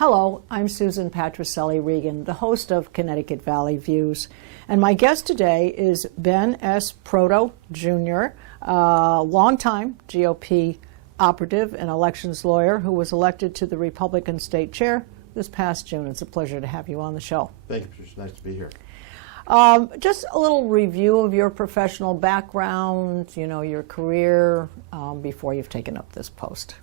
Hello, I'm Susan Patricelli-Regan, the host of Connecticut Valley Views. And my guest today is Ben S. Proto, Jr., longtime GOP operative and elections lawyer who was elected to the Republican state chair this past June. It's a pleasure to have you on the show. Thank you, Patricia. Nice to be here. Just a little review of your professional background, your career before you've taken up this post.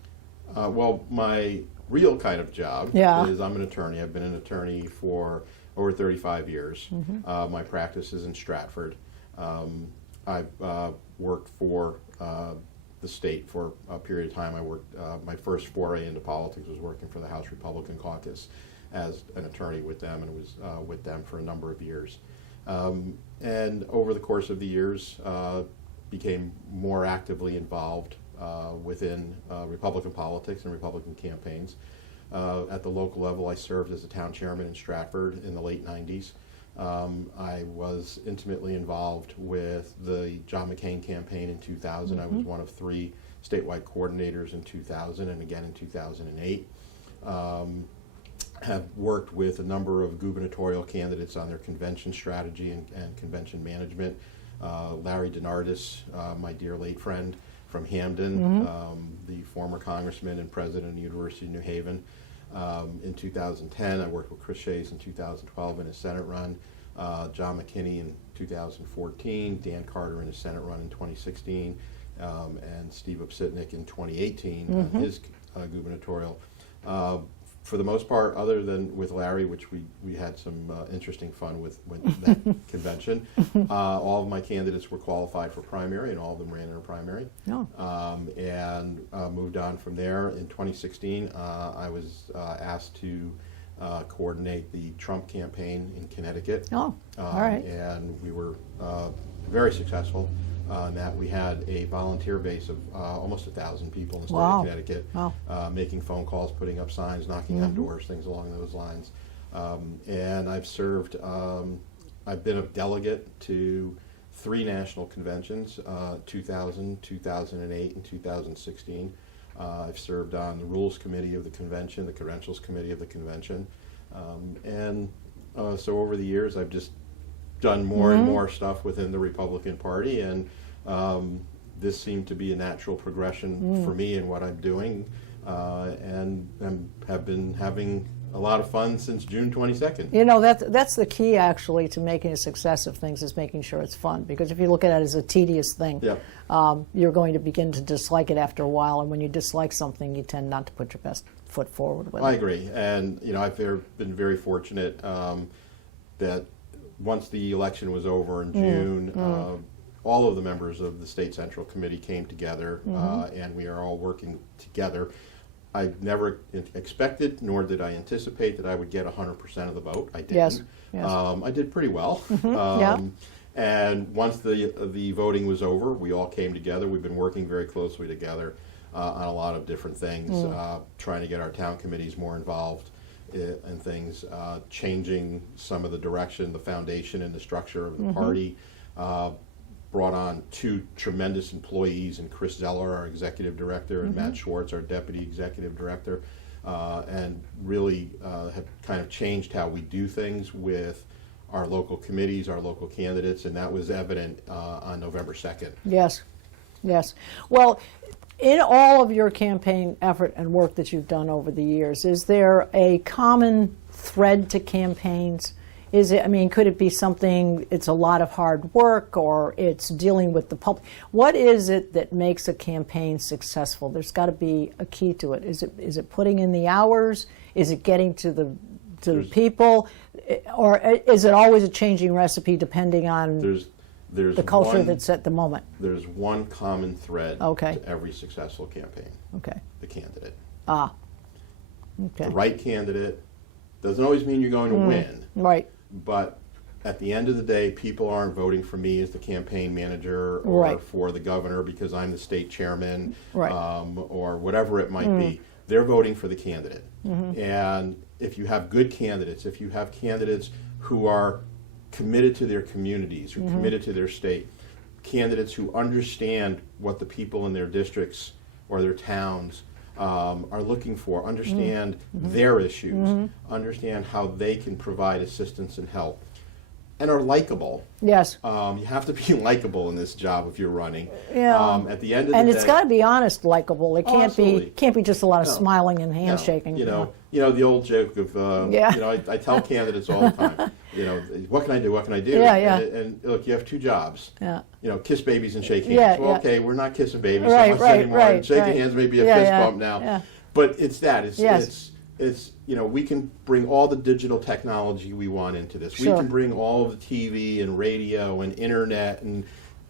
Well, my real kind of job is I'm an attorney. I've been an attorney for over 35 years. Mm-hmm. My practice is in Stratford. I've worked for the state for a period of time. I worked, my first foray into politics was working for the House Republican Caucus as an attorney with them, and was with them for a number of years. And over the course of the years, became more actively involved within Republican politics and Republican campaigns. At the local level, I served as a town chairman in Stratford in the late 90s. I was intimately involved with the John McCain campaign in 2000. Mm-hmm. I was one of 3 statewide coordinators in 2000 and again in 2008. Have worked with a number of gubernatorial candidates on their convention strategy and convention management. Larry DeNardis, my dear late friend from Hamden, mm-hmm. The former congressman and president of the University of New Haven. In 2010, I worked with Chris Shays in 2012 in his Senate run, John McKinney in 2014, Dan Carter in his Senate run in 2016, and Steve Upsitnik in 2018 mm-hmm. on his gubernatorial. For the most part, other than with Larry, which we had some interesting fun with that convention, all of my candidates were qualified for primary, and all of them ran in a primary. Oh. And moved on from there. In 2016, I was asked to coordinate the Trump campaign in Connecticut. Oh, all right. And we were very successful. That we had a volunteer base of almost 1,000 people in the state of Connecticut, making phone calls, putting up signs, knocking on doors, things along those lines. And I've served, I've been a delegate to 3 national conventions, 2000, 2008, and 2016. I've served on the Rules Committee of the convention, the Credentials Committee of the convention. So over the years, I've just done more and more stuff within the Republican Party, and this seemed to be a natural progression for me in what I'm doing, and have been having a lot of fun since June 22nd. That's the key, actually, to making a success of things, is making sure it's fun. Because if you look at it as a tedious thing, you're going to begin to dislike it after a while, and when you dislike something, you tend not to put your best foot forward with it. I agree, and I've been very fortunate that once the election was over in June, all of the members of the State Central Committee came together, and we are all working together. I never expected, nor did I anticipate, that I would get 100% of the vote. I didn't. Yes. I did pretty well. And once the voting was over, we all came together. We've been working very closely together on a lot of different things, trying to get our town committees more involved and things, changing some of the direction, the foundation and the structure of the party, brought on 2 tremendous employees, and Chris Zeller, our executive director, and Matt Schwartz, our deputy executive director, and really have kind of changed how we do things with our local committees, our local candidates, and that was evident on November 2nd. Yes, yes. Well, in all of your campaign effort and work that you've done over the years, is there a common thread to campaigns? Could it be something, it's a lot of hard work, or it's dealing with the public? What is it that makes a campaign successful? There's got to be a key to it. Is it putting in the hours? Is it getting to the people? Or is it always a changing recipe depending on the culture that's at the moment? There's one common thread to every successful campaign. Okay. The candidate. Ah. Okay. The right candidate doesn't always mean you're going to win. Right. But at the end of the day, people aren't voting for me as the campaign manager or for the governor because I'm the state chairman or whatever it might be. They're voting for the candidate. And if you have good candidates, if you have candidates who are committed to their communities, who are committed to their state, candidates who understand what the people in their districts or their towns are looking for, understand their issues, understand how they can provide assistance and help, and are likable. Yes. You have to be likable in this job if you're running. Yeah. At the end of the And day, it's got to be honest, likable. It absolutely. can't be just a lot of No. smiling and No. handshaking. You know the old joke of, Yeah. I tell candidates all the time, what can I do? What can I do? Yeah, yeah. And look, you have two jobs. Yeah. Kiss babies and shake hands. Yeah, Well, yeah. okay, we're not kissing babies Right, so much right, anymore. right, Shaking right. hands may be a Yeah, fist yeah, bump now. yeah. But it's that. Yes. It's we can bring all the digital technology we want into this. Sure. We can bring all of the TV and radio and internet and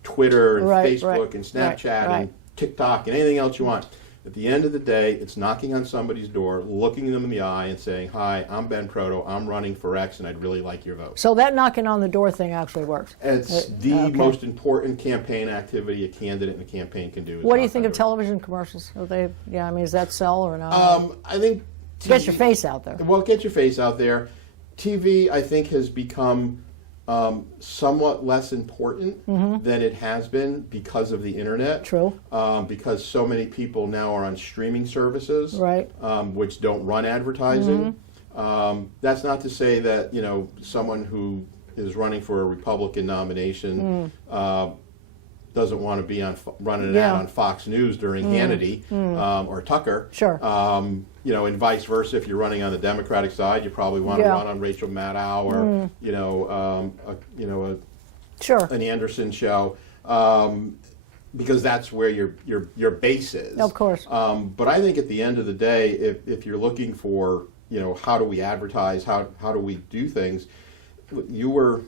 Twitter and Right, Facebook right, and Snapchat right. and TikTok and anything else you want. At the end of the day, it's knocking on somebody's door, looking them in the eye and saying, "Hi, I'm Ben Proto. I'm running for X, and I'd really like your vote." So that knocking on the door thing actually works. It's the okay. most important campaign activity a candidate in a campaign can do. Is What do you knock think on of doors. television commercials? Are they? Yeah, I mean, does that sell or not? I think Get your face out there. Well, get your face out there. TV, I think, has become somewhat less important than it has been because of the internet. True. Because so many people now are on streaming services, Right. Which don't run advertising. That's not to say that someone who is running for a Republican nomination doesn't want to be on running an ad on Fox News during Hannity or Tucker. Sure. And vice versa. If you're running on the Democratic side, you probably want to run on Rachel Maddow or Sure. an Anderson show, because that's where your base is. Of course. But I think at the end of the day, if you're looking for how do we advertise, how do we do things, you were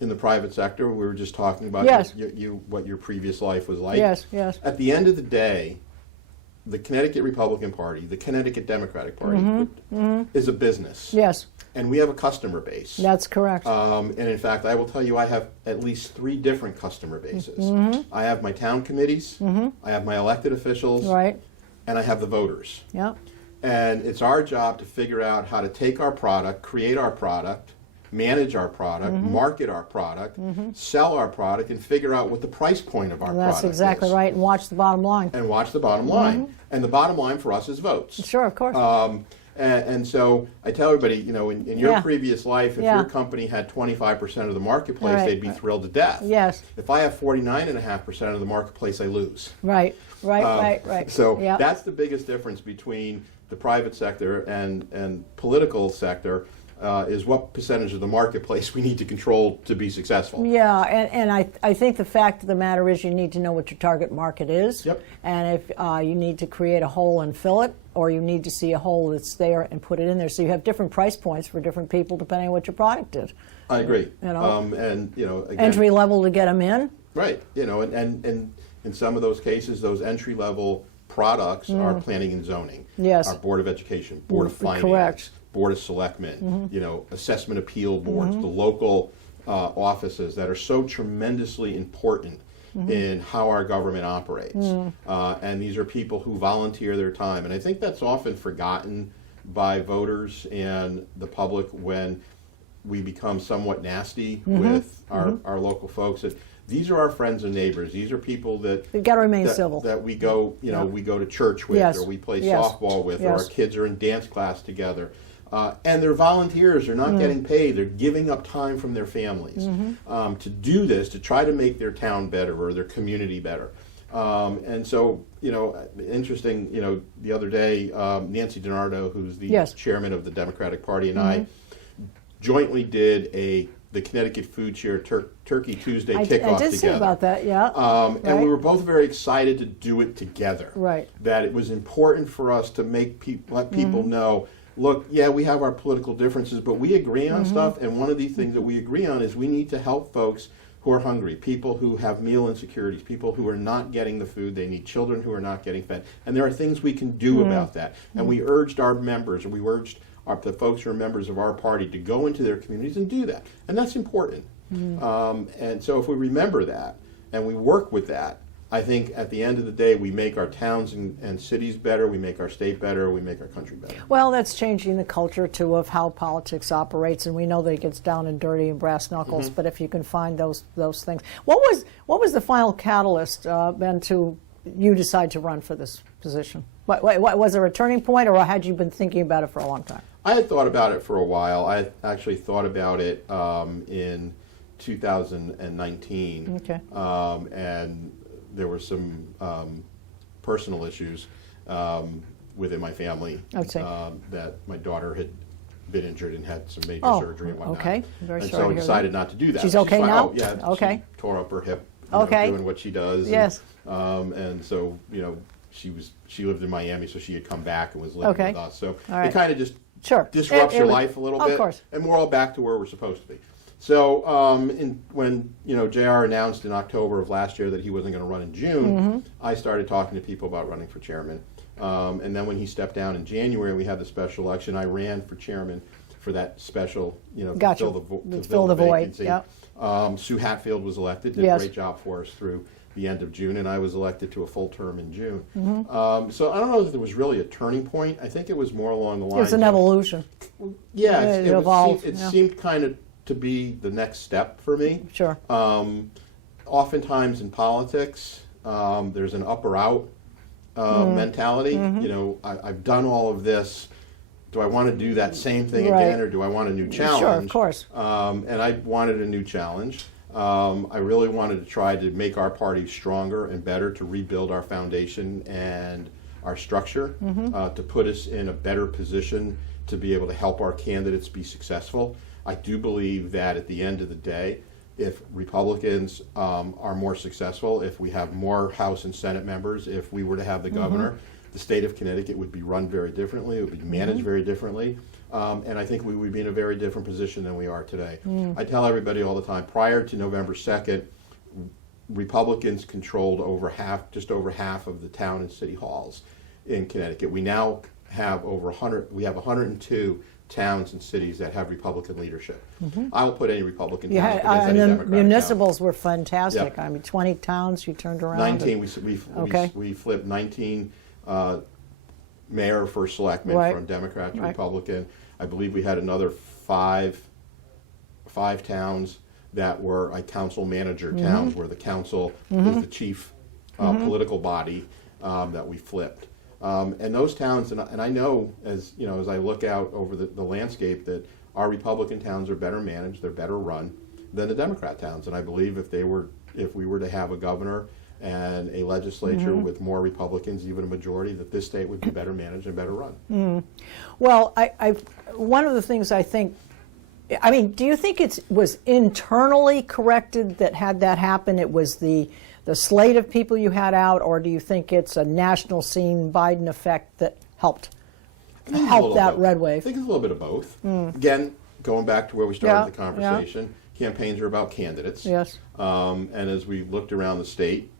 in the private sector. We were just talking about Yes. what your previous life was like. Yes, yes. At the end of the day, the Connecticut Republican Party, the Connecticut Democratic Party, is a business. Yes, And we have a customer base. that's correct. And in fact, I will tell you, I have at least 3 different customer bases. I have my town committees, I have my elected officials, Right. and I have the voters. Yeah. And it's our job to figure out how to take our product, create our product, manage our product, market our product, sell our product, and figure out what the price point of our product is. That's exactly right. And watch the bottom line. And watch the bottom line. And the bottom line for us is votes. Sure, of course. And so I tell everybody, in your Yeah. previous life, if Yeah. your company had 25% of the marketplace, Right. they'd be thrilled to death. Yes. If I have 49.5% of the marketplace, I lose. Right. Right. So Yeah. that's the biggest difference between the private sector and political sector, is what percentage of the marketplace we need to control to be successful. Yeah, and I think the fact of the matter is you need to know what your target market is. Yep. And if you need to create a hole and fill it, or you need to see a hole that's there and put it in there. So you have different price points for different people depending on what your product is. I agree. And, again, Entry level to get them in. right. And in some of those cases, those entry level products are planning and zoning. Yes. Our Board of Education, Board of Finance, Correct. Board of Selectmen, assessment appeal boards, the local offices that are so tremendously important in how our government operates. And these are people who volunteer their time. And I think that's often forgotten by voters and the public when we become somewhat nasty with our local folks. These are our friends and neighbors. These are people that You've got to remain civil. that we go, we go to church with, Yes. or we play Yes. softball with, or Yes. our kids are in dance class together. And they're volunteers. They're not getting paid. They're giving up time from their families to do this, to try to make their town better or their community better. And so, interesting, the other day, Nancy DiNardo, who's the Yes. chairman of the Democratic Party, and I jointly did the Connecticut Food Share Turkey Tuesday I kickoff did together. see about that, yeah. And we Right. were both very excited to do it together. Right. That it was important for us to let people know, look, yeah, we have our political differences, but we agree on stuff. And one of the things that we agree on is we need to help folks who are hungry, people who have meal insecurities, people who are not getting the food they need, children who are not getting fed. And there are things we can do about that. And we urged our members, we urged the folks who are members of our party to go into their communities and do that. And that's important. And so if we remember that and we work with that, I think at the end of the day, we make our towns and cities better, we make our state better, we make our country better. Well, that's changing the culture, too, of how politics operates, and we know that it gets down and dirty and brass knuckles, but if you can find those things. What was the final catalyst, Ben, to you decide to run for this position? What was there a turning point, or had you been thinking about it for a long time? I had thought about it for a while. I actually thought about it in 2019. Okay. And there were some personal issues within my family that my daughter had been injured and had some major surgery and whatnot. Okay. Very and sorry so to hear decided that. not to do that. She's okay fine. now? Oh, yeah. Okay. She tore up her hip. Doing what she does. Yes. And so she lived in Miami, so she had come back and was living with us. So it kind of just disrupts your life a little bit. Of course. And we're all back to where we're supposed to be. So when JR announced in October of last year that he wasn't going to run in June, I started talking to people about running for chairman. And then when he stepped down in January, we had the special election. I ran for chairman for that special, to fill the vacancy. Yep. Sue Hatfield was elected, did a great job for us through the end of June, and I was elected to a full term in June. So I don't know if there was really a turning point. I think it was more along the lines. It was an evolution. Yeah, it evolved. It seemed kind of to be the next step for me. Sure. Oftentimes in politics, there's an up or out mentality. I've done all of this. Do I want to do that same thing again, or do I want a new challenge? Sure, of course. And I wanted a new challenge. I really wanted to try to make our party stronger and better, to rebuild our foundation and our structure, to put us in a better position to be able to help our candidates be successful. I do believe that at the end of the day, if Republicans are more successful, if we have more House and Senate members, if we were to have the governor, the state of Connecticut would be run very differently, it would be managed very differently, and I think we would be in a very different position than we are today. I tell everybody all the time, prior to November 2nd, Republicans controlled just over half of the town and city halls in Connecticut. We now have we have 102 towns and cities that have Republican leadership. I will put any Republican towns against any Democratic municipals town. Were fantastic. Yep. I mean, 20 towns you turned around. 19. We flipped 19 mayor for selectmen from Democrat to Republican. I believe we had another five towns that were council manager towns, where the council is the chief political body that we flipped. And those towns, and I know as I look out over the landscape, that our Republican towns are better managed, they're better run than the Democrat towns. And I believe if we were to have a governor and a legislature with more Republicans, even a majority, that this state would be better managed and better run. Well, one of the things I think, do you think it was internally corrected that had that happen? It was the slate of people you had out, or do you think it's a national scene Biden effect that helped that red wave? I think it's a little bit of both. Again, going back to where we started the conversation, campaigns are about candidates. Yes. And as we looked around the state,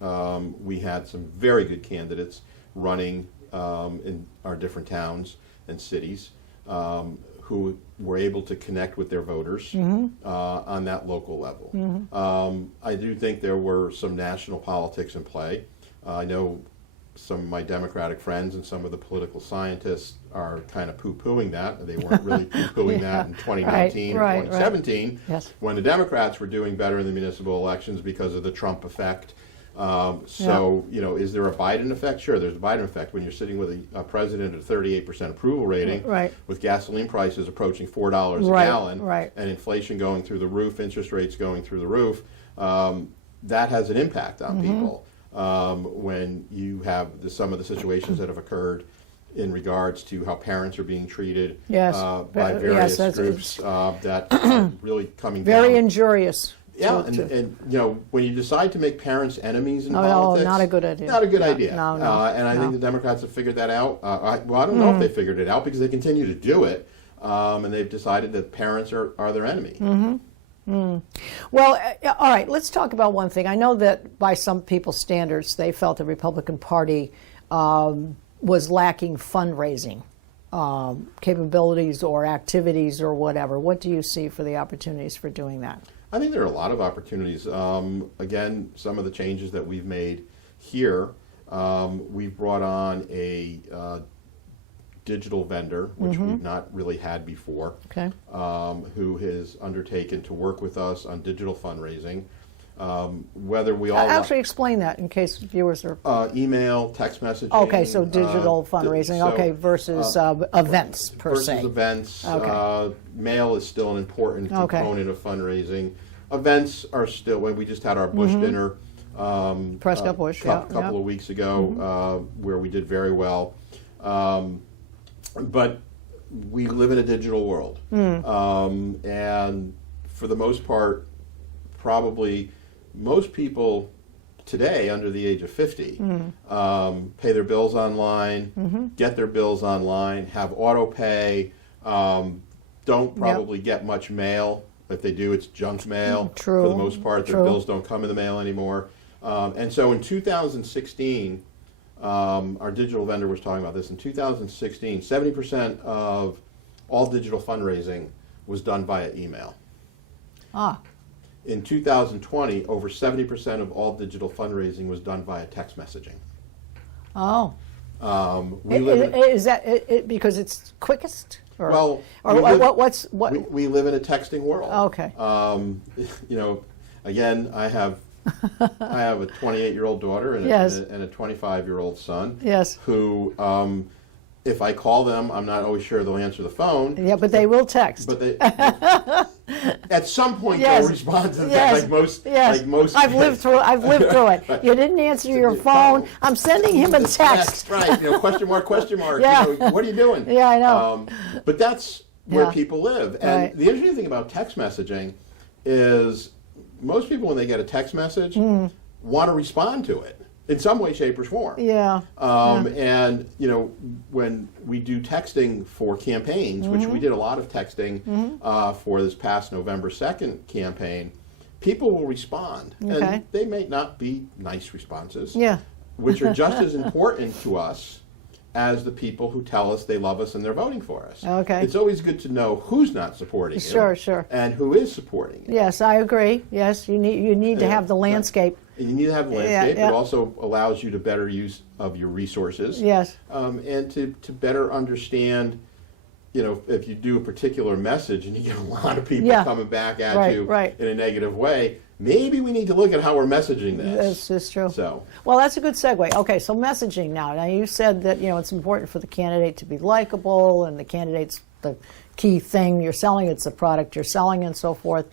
we had some very good candidates running in our different towns and cities who were able to connect with their voters on that local level. I do think there were some national politics in play. I know some of my Democratic friends and some of the political scientists are kind of poo-pooing that. They weren't really poo-pooing that in 2019 or 2017 when the Democrats were doing better in the municipal elections because of the Trump effect. Is there a Biden effect? Sure, there's a Biden effect when you're sitting with a president at a 38% approval rating, with gasoline prices approaching $4 a gallon, and inflation going through the roof, interest rates going through the roof. That has an impact on people when you have some of the situations that have occurred in regards to how parents are being treated by various groups that are really coming down. Very injurious. Yeah, and when you decide to make parents enemies in politics, not a good idea. Not a good idea. No, and I think the Democrats have figured that out. I don't know if they figured it out because they continue to do it, and they've decided that parents are their enemy. Well, all right, let's talk about one thing. I know that by some people's standards, they felt the Republican Party was lacking fundraising capabilities or activities or whatever. What do you see for the opportunities for doing that? I think there are a lot of opportunities. Again, some of the changes that we've made here, we've brought on a digital vendor, which we've not really had before, who has undertaken to work with us on digital fundraising. Whether we all Actually, explain that in case viewers are. email, text messaging. Okay, so digital fundraising, so, okay, versus events per se. versus events. Okay. Mail is still an important Okay. component of fundraising. Events are still, when we just had our Bush dinner Prescott Bush, yeah, couple of weeks ago, where we did very well. But we live in a digital world. And for the most part, probably most people today under the age of 50 pay their bills online, get their bills online, have auto pay, don't probably get much mail. If they do, it's junk mail. True. For the most part, their True. bills don't come in the mail anymore. And so in 2016, our digital vendor was talking about this. In 2016, 70% of all digital fundraising was done via email. In 2020, over 70% of all digital fundraising was done via text messaging. Oh. We live in, Is that because it's quickest? Or, well, or we live- what? we live in a texting world. Okay. You know, again, I have a 28-year-old daughter and Yes. a 25-year-old son. Yes. Who, if I call them, I'm not always sure they'll answer the phone. Yeah, but they will text. But they, at some point, Yes. they'll respond to that. Yes. Like most, Yes. like most. I've lived through it. You didn't answer your phone. I'm sending him a text. Right. You know, question mark, question mark. Yeah. You know, what are you doing? Yeah, I know. But that's where Yeah. people live. And Right. the interesting thing about text messaging is most people, when they get a text message, want to respond to it in some way, shape, or form. Yeah. And you know, when we do texting for campaigns, which we did a lot of texting for this past November 2nd campaign, people will respond, Okay. and they may not be nice responses, Yeah. which are just as important to us as the people who tell us they love us and they're voting for us. Okay. It's always good to know who's not supporting Sure, you, sure. and who is supporting you. Yes, I agree. Yes, you need to have the landscape. And you need to have a landscape. Yeah. It also allows you to better use of your resources. Yes. And to better understand, you know, if you do a particular message and you get a lot of people Yeah. coming back at Right, you right. in a negative way, maybe we need to look at how we're messaging this. That's true. So, Well, that's a good segue. Okay, so messaging now. Now, you said that, you know, it's important for the candidate to be likable, and the candidate's the key thing. You're selling, it's a product you're selling, and so forth.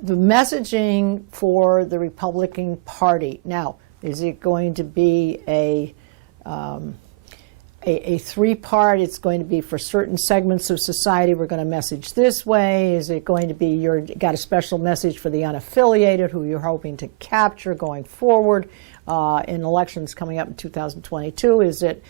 The messaging for the Republican Party, now, is it going to be a three-part? It's going to be for certain segments of society, we're going to message this way. Is it going to be you've got a special message for the unaffiliated who you're hoping to capture going forward in elections coming up in 2022? Is it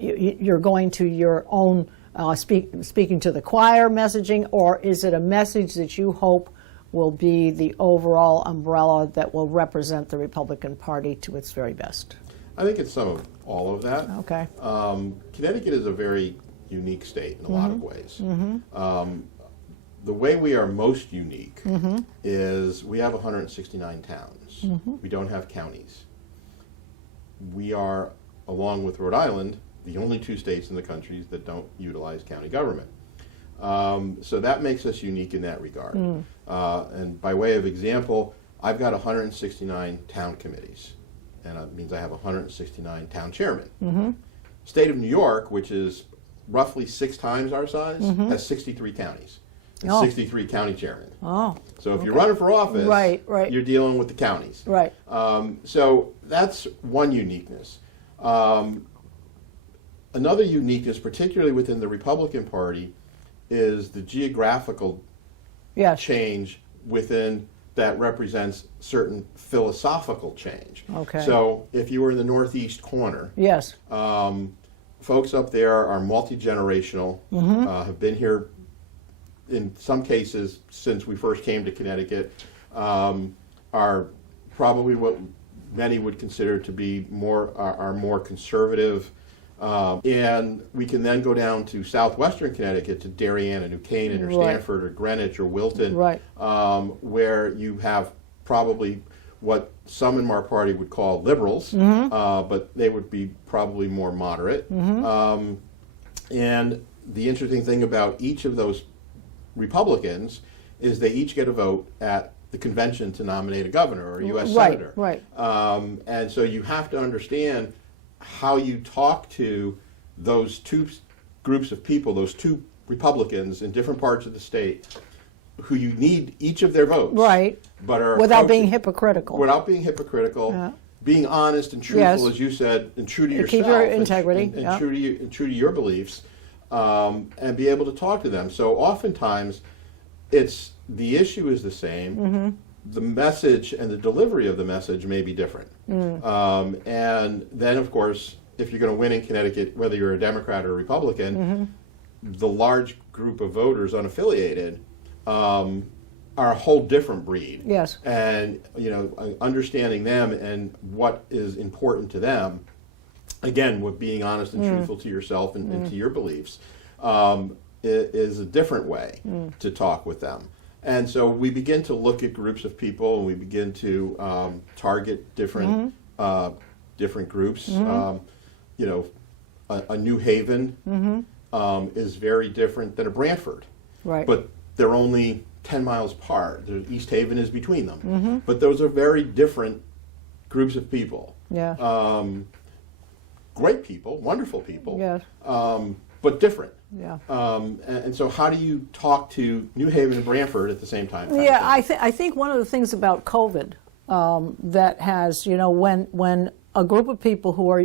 you're going to your own speaking to the choir messaging, or is it a message that you hope will be the overall umbrella that will represent the Republican Party to its very best? I think it's some of all of that. Okay. Connecticut is a very unique state in a lot of ways. The way we are most unique is we have 169 towns. We don't have counties. We are, along with Rhode Island, the only two states in the country that don't utilize county government. So that makes us unique in that regard. And by way of example, I've got 169 town committees, and that means I have 169 town chairmen. State of New York, which is roughly 6 times our size, has 63 counties and 63 county chairmen. Oh. So if you're running for office, Right. you're dealing with the counties. Right. So that's one uniqueness. Another uniqueness, particularly within the Republican Party, is the geographical Yes. change within that represents certain philosophical change. Okay. So if you were in the northeast corner, Yes. folks up there are multi-generational, have been here in some cases since we first came to Connecticut, are probably what many would consider to be are more conservative. And we can then go down to southwestern Connecticut, to Darien and New Canaan or Right. Stamford or Greenwich or Wilton, Right. where you have probably what some in our party would call liberals, but they would be probably more moderate. And the interesting thing about each of those Republicans is they each get a vote at the convention to nominate a governor or a U.S. Right, senator. right. And so you have to understand how you talk to those two groups of people, those two Republicans in different parts of the state, who you need each of their votes. Right. But are Without being approaching- hypocritical. Without being hypocritical. Yeah. Being honest and truthful, Yes. as you said, and true to Keep yourself. your and integrity, And, yeah. true to your beliefs, and be able to talk to them. So oftentimes, the issue is the same. Mm-hmm. The message and the delivery of the message may be different. And then, of course, if you're going to win in Connecticut, whether you're a Democrat or a Republican, the large group of voters, unaffiliated, are a whole different breed. Yes. And, understanding them and what is important to them, again, with being honest and truthful to yourself and to your beliefs, is a different way to talk with them. And so we begin to look at groups of people, and we begin to target different different groups. A New Haven is very different than a Brantford. Right. But they're only 10 miles apart. East Haven is between them. But those are very different groups of people. Yeah. Great people, wonderful people, Yes. but different. Yeah. And so how do you talk to New Haven and Brantford at the same time? Yeah, I think one of the things about COVID that has, when a group of people who are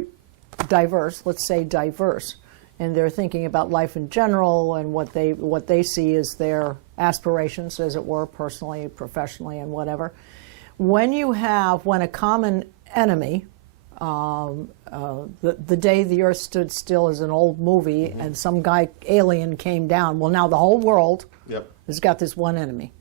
diverse, let's say diverse, and they're thinking about life in general and what they see as their aspirations, as it were, personally, professionally, and whatever. When a common enemy, the day the Earth stood still is an old movie, and some alien came down. Well, now the whole world has got this one enemy.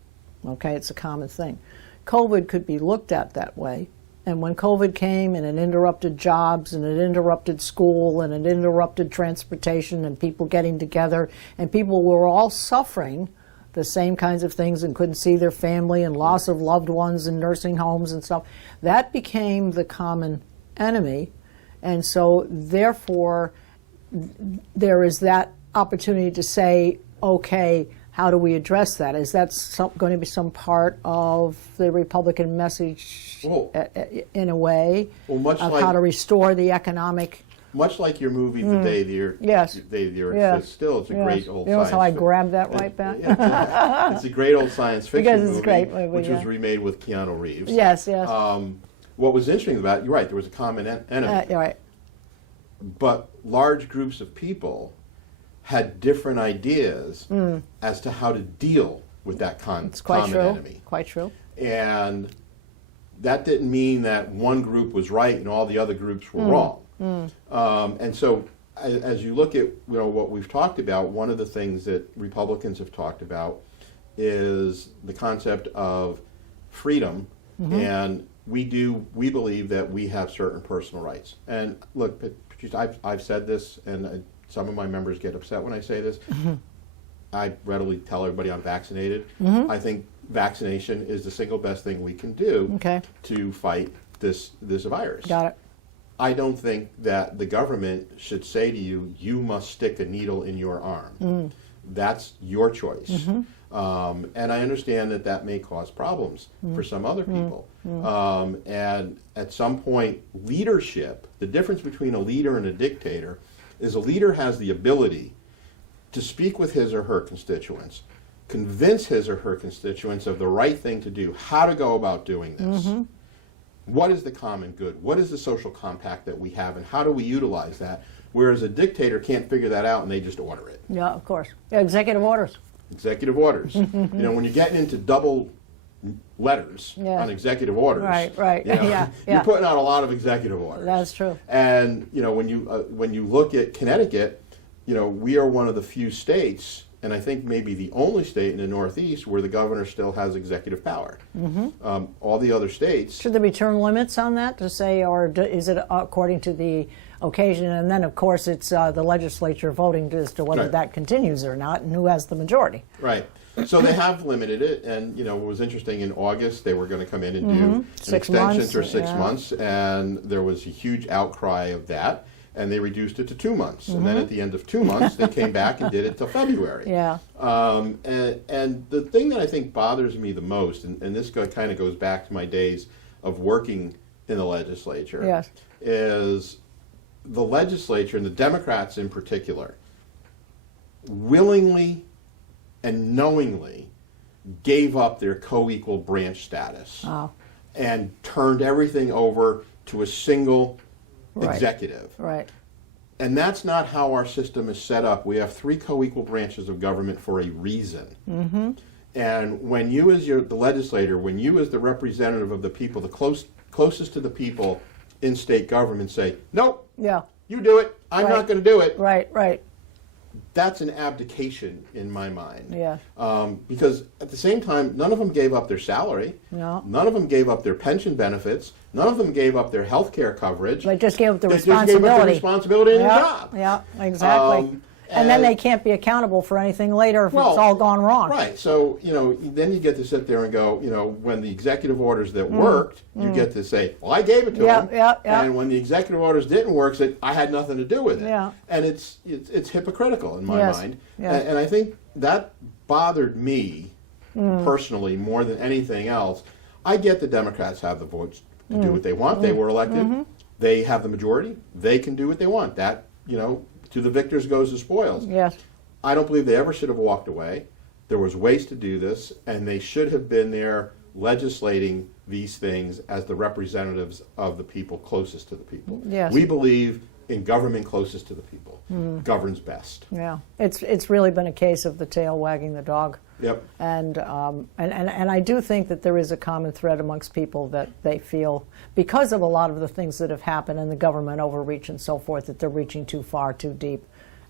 Okay, it's a common thing. COVID could be looked at that way. And when COVID came and it interrupted jobs and it interrupted school and it interrupted transportation and people getting together, and people were all suffering the same kinds of things and couldn't see their family and loss of loved ones in nursing homes and stuff, that became the common enemy. And so therefore there is that opportunity to say, okay, how do we address that? Is that going to be some part of the Republican message in a way of how to restore the economic? Much like your movie, The Day the Earth Stood Still, it's a great old science. You notice how I grabbed that right back? It's a great old science fiction Because it's movie, a great movie, which was remade with Keanu Reeves. Yes, yes. What was interesting about it, you're right, there was a common enemy. Right. But large groups of people had different ideas as to how to deal with that common enemy. Quite true. And that didn't mean that one group was right and all the other groups were wrong. And so as you look at what we've talked about, one of the things that Republicans have talked about is the concept of freedom, and we believe that we have certain personal rights. And look, Patrice, I've said this, and some of my members get upset when I say this. I readily tell everybody I'm vaccinated. I think vaccination is the single best thing we can do to fight this virus. Got it. I don't think that the government should say to you, you must stick a needle in your arm. That's your choice. And I understand that may cause problems for some other people. And at some point, leadership, the difference between a leader and a dictator is a leader has the ability to speak with his or her constituents, convince his or her constituents of the right thing to do, how to go about doing this. What is the common good? What is the social compact that we have, and how do we utilize that? Whereas a dictator can't figure that out, and they just order it. Yeah, of course. Yeah, executive orders. Executive orders. When you're getting into double letters on executive orders, right. You're putting out a lot of executive orders. That's true. And when you look at Connecticut, we are one of the few states, and I think maybe the only state in the Northeast where the governor still has executive power. All the other states. Should there be term limits on that to say, or is it according to the occasion? And then, of course, it's the legislature voting as to whether that continues or not, and who has the majority. Right. So they have limited it, and it was interesting. In August, they were going to come in and do an extension for 6 months, and there was a huge outcry of that. and they reduced it to 2 months. And then at the end of 2 months, they came back and did it till February. Yeah. And the thing that I think bothers me the most, and this kind of goes back to my days of working in the legislature, Yes. is the legislature, and the Democrats in particular, willingly and knowingly gave up their co-equal branch status Oh. and turned everything over to a single Right. executive. Right. And that's not how our system is set up. We have 3 co-equal branches of government for a reason. And when you as the legislator, when you as the representative of the people, the closest to the people in state government say, nope, Yeah. you do it, I'm Right. not going to do it, Right. Right. that's an abdication in my mind. Yeah. Because at the same time, none of them gave up their salary. No. None of them gave up their pension benefits. None of them gave up their health care coverage. They just gave up the They just gave up the responsibility. responsibility in Yeah. their job. Yeah. Exactly. And then and- they can't be accountable for anything later if Well, it's all gone wrong. Right. So, then you get to sit there and go, when the executive orders that worked, you get to say, well, I gave it to Yeah, them. yeah, yeah. And when the executive orders didn't work, say, I had nothing to do with it. Yeah. And it's hypocritical in my Yes, mind. yes. And I think that bothered me personally more than anything else. I get the Democrats have the votes to do what they want. They were elected. They have the majority. They can do what they want. That, to the victors goes the spoils. Yes. I don't believe they ever should have walked away. There was ways to do this, and they should have been there legislating these things as the representatives of the people closest to the people. Yes. We believe in government closest to the people. Governs best. Yeah. It's really been a case of the tail wagging the dog. Yep. And I do think that there is a common thread amongst people that they feel, because of a lot of the things that have happened and the government overreach and so forth, that they're reaching too far, too deep.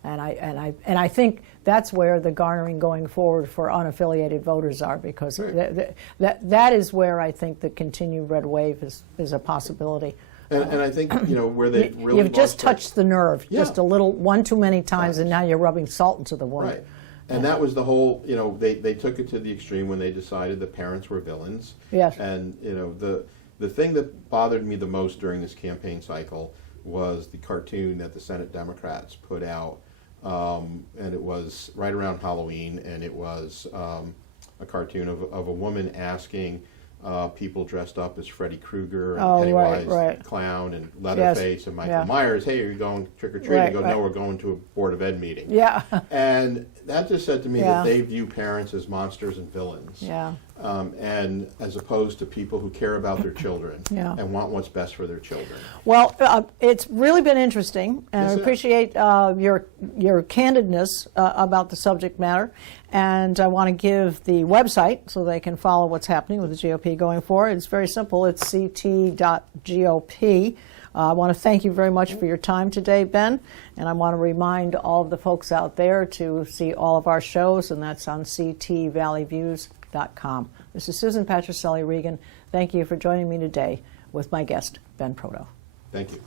And I think that's where the garnering going forward for unaffiliated voters are, because Right. that is where I think the continued red wave is a possibility. And I think, where they really You've just lost touch- touched the nerve, Yeah. just a little, one too many times, Right. and now you're rubbing salt into the wound. Right. And that was the whole, they took it to the extreme when they decided that parents were villains. Yes. And, the thing that bothered me the most during this campaign cycle was the cartoon that the Senate Democrats put out. And it was right around Halloween, and it was a cartoon of a woman asking people dressed up as Freddy Krueger and Oh, Pennywise right. Clown and Leatherface and Michael Yeah. Myers, hey, are you going trick-or-treating? Right, They go, right. no, we're going to a Board of Ed meeting. Yeah. And that just said to me Yeah. that they view parents as monsters and villains. Yeah. And as opposed to people who care about their children Yeah. and want what's best for their children. Well, it's really been interesting, and Yes, I it appreciate your candidness about the subject matter. And I want to give the website so they can follow what's happening with the GOP going forward. It's very simple. It's ct.gop. I want to thank you very much for your time today, Ben. And I want to remind all of the folks out there to see all of our shows, and that's on ctvalleyviews.com. This is Susan Patricelli-Regan. Thank you for joining me today with my guest, Ben Proto. Thank you.